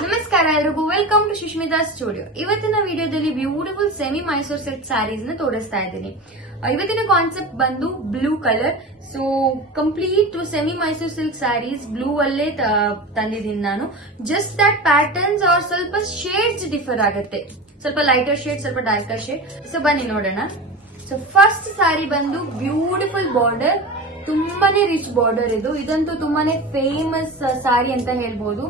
ನಮಸ್ಕಾರ ಎಲ್ರಿಗೂ, welcome to Sushmita studio. ಇವತ್ತಿನ ವಿಡಿಯೋದಲ್ಲಿ beautiful semi Mysore silk sarees ನ ತೋರಿಸ್ತಾ ಇದ್ದೀನಿ. ಇವತ್ತಿನ ಕಾನ್ಸೆಪ್ಟ್ ಬಂದು blue colour. So complete semi Mysore silk sarees blue ಅಲ್ಲೇ ತಂದಿದ್ದೀನಿ ನಾನು. ಜಸ್ಟ್ ದಟ್ ಪ್ಯಾಟರ್ನ್ಸ್ ಅವ್ರ ಸ್ವಲ್ಪ ಶೇಡ್ಸ್ ಡಿಫರ್ ಆಗುತ್ತೆ, ಸ್ವಲ್ಪ ಲೈಟರ್ ಶೇಡ್, ಸ್ವಲ್ಪ ಡಾರ್ಕರ್ ಶೇಡ್. ಸೊ ಬನ್ನಿ ನೋಡೋಣ. ಸೊ ಫಸ್ಟ್ ಸ್ಯಾರಿ ಬಂದು ಬ್ಯೂಟಿಫುಲ್ ಬಾರ್ಡರ್, ತುಂಬಾನೇ ರಿಚ್ ಬಾರ್ಡರ್ ಇದಂತೂ ತುಂಬಾನೇ ಫೇಮಸ್ ಸ್ಯಾರಿ ಅಂತ ಹೇಳ್ಬೋದು.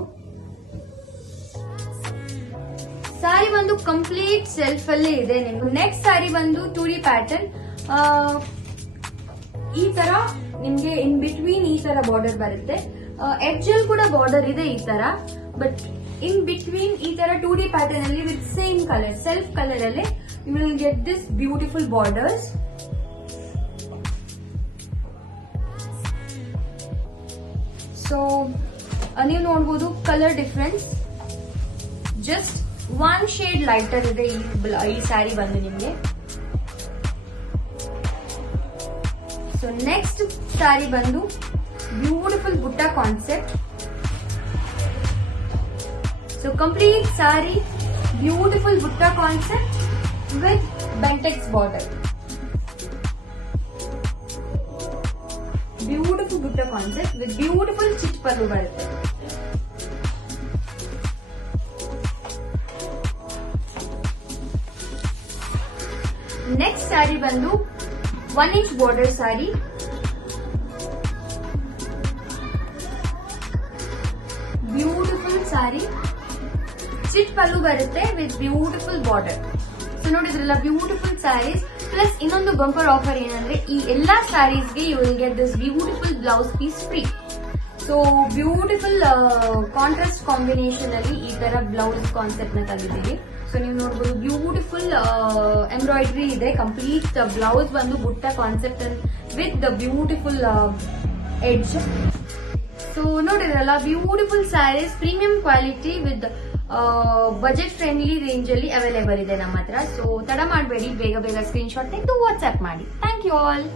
ಸಾರಿ ಬಂದು ಕಂಪ್ಲೀಟ್ ಸೆಲ್ಫ್ ಅಲ್ಲೇ ಇದೆ. ನಿಮ್ಗೆ ನೆಕ್ಸ್ಟ್ ಸಾರಿ ಬಂದು 2D ಪ್ಯಾಟರ್ನ್. ಈ ತರ ನಿಮ್ಗೆ ಇನ್ ಬಿಟ್ವೀನ್ ಈ ತರ ಬಾರ್ಡರ್ ಬರುತ್ತೆ. ಎಡ್ಜ್ ಅಲ್ಲಿ ಕೂಡ ಬಾರ್ಡರ್ ಇದೆ ಈ ತರ, ಬಟ್ ಇನ್ ಬಿಟ್ವೀನ್ ಈ ತರ 2D ಪ್ಯಾಟರ್ನ್ ಅಲ್ಲಿ with same colour, self colour ಅಲ್ಲಿ you will get this beautiful borders. So ನೀವು ನೋಡಬಹುದು colour difference, just one shade lighter ಇದೆ ಈ ಸ್ಯಾರಿ ಬಂದು ನಿಮ್ಗೆ. ಸೊ ನೆಕ್ಸ್ಟ್ ಸ್ಯಾರಿ ಬಂದು beautiful butta concept. So complete sari beautiful butta concept with Bentex border. Beautiful butta concept with beautiful ಚಿಟ್ ಪಲ್ಲು ಬರುತ್ತೆ. ನೆಕ್ಸ್ಟ್ ಸ್ಯಾರಿ ಬಂದು 1 inch border sari. Beautiful sari, ಚಿಟ್ ಪಲ್ಲು ಬರುತ್ತೆ ವಿತ್ ಬ್ಯೂಟಿಫುಲ್ ಬಾರ್ಡರ್. ಸೊ ನೋಡಿದ್ರಲ್ಲ, ಬ್ಯೂಟಿಫುಲ್ ಸ್ಯಾರೀಸ್ ಪ್ಲಸ್ ಇನ್ನೊಂದು ಬಂಪರ್ ಆಫರ್ ಏನಂದ್ರೆ ಈ ಎಲ್ಲಾ ಸ್ಯಾರೀಸ್ಗೆ you will get this beautiful blouse piece free. So beautiful contrast combination ಅಲ್ಲಿ ಈ ತರ ಬ್ಲೌಸ್ ಕಾನ್ಸೆಪ್ಟ್ ನ ತಂದಿದ್ದೀವಿ. ಸೊ ನೀವು ನೋಡಬಹುದು ಬ್ಯೂಟಿಫುಲ್ ಎಂಬ್ರಾಯ್ಡ್ರಿ ಇದೆ. ಕಂಪ್ಲೀಟ್ ಬ್ಲೌಸ್ ಬಂದು ಬುಟ್ಟ concept with the beautiful edge. So ನೋಡಿದ್ರಲ್ಲ, beautiful saris premium quality with budget friendly range ಅಲ್ಲಿ ಅವೈಲೇಬಲ್ ಇದೆ ನಮ್ಮ ಹತ್ರ. ಸೊ ತಡ ಮಾಡಬೇಡಿ, ಬೇಗ ಬೇಗ ಸ್ಕ್ರೀನ್ ಶಾಟ್ ತೆಗೆದು ವಾಟ್ಸ್ಆಪ್ ಮಾಡಿ. Thank you all.